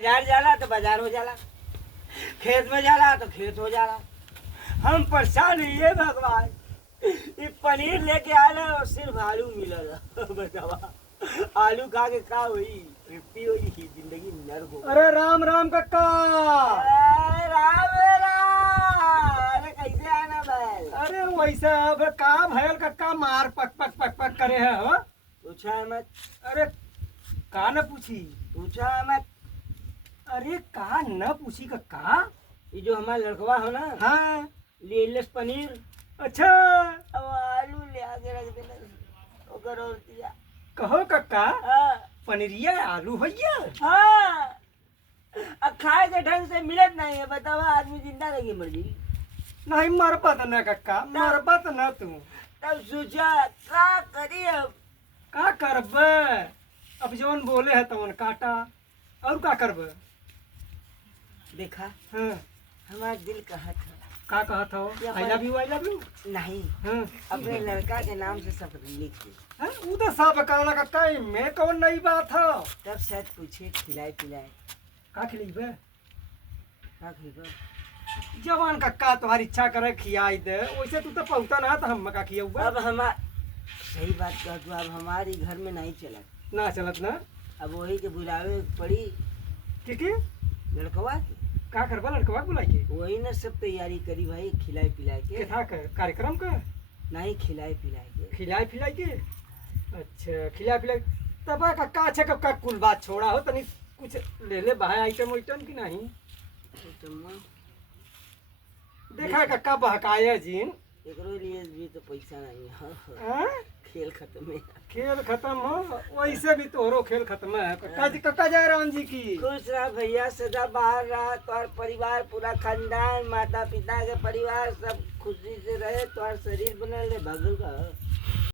बाजार जाला तो बाजार हो जाला, खेत में जाला तो खेत हो जाला। हम परेशान ये भगवान, ये पनीर लेके आए और सिर्फ आलू मिलल। बतावा आलू खा के का हुई, तृप्ति हुई, जिंदगी नर्क हो। अरे राम राम कक्का। राम अरे कैसे आना भाई? अरे वैसा अब का भयल कक्का, मार पक पक पक पक करे है हो? पूछा मत, अरे का न पूछी? पूछा मत। अरे का न पूछी कक्का? ये जो हमारा लड़कवा हो ना, हाँ ले लेस पनीर, अच्छा अब आलू ले आके रख देना ओकर और दिया। कहो कक्का, हाँ पनीरिया आलू भैया? हाँ, अब खाए के ढंग से मिलत नहीं है, बतावा आदमी जिंदा रही मर जाई। नहीं मरबत न कक्का, मरबत न तू। तब सोचा का करी अब। का करब? अब जौन बोले है तवन काटा, और का करब? देखा हाँ हमारा दिल कहा था, का कहत हो? I love you, I love you. नहीं हाँ अपने लड़का के नाम से सब लिख दे। हाँ, उ तो सब कहना कक्का, मैं कौन नई बात हो? तब शायद पूछे खिलाए पिलाए का खिलेबे? का खिलबा। जवान कक्का तुम्हारी इच्छा करे खियाई दे, वैसे तू तो पहुँचा ना तो हम का खियाऊबा। अब हमार सही बात कह तू, अब हमारी घर में नहीं चलत, ना चलत ना? अब वही के बुलावे पड़ी के लड़कवा के, का करबा लड़कवा बुलाई के? वही ना सब तैयारी करी भाई, खिलाए पिलाए के। था कार्यक्रम का? नहीं खिलाए पिलाए के। खिलाए पिलाई के? अच्छा खिलाए पिलाई। तब कक्का अच्छा कक्का कुल बात छोड़ा हो, तनी कुछ ले ले बाहर आइटम वाइटम की नहीं? देखा कक्का बहकाया जीन। एकरो लिए भी तो पैसा नहीं है। हाँ? खेल खत्म है। खेल खत्म हो, वैसे भी तोरो खेल खत्म है। कक्का जी, कक्का जयराम जी की खुश रहा भैया, सदा बाहर रहा, तोर परिवार पूरा खानदान, माता पिता के परिवार सब खुशी से रहे, तोर शरीर बनल रहे, भागल का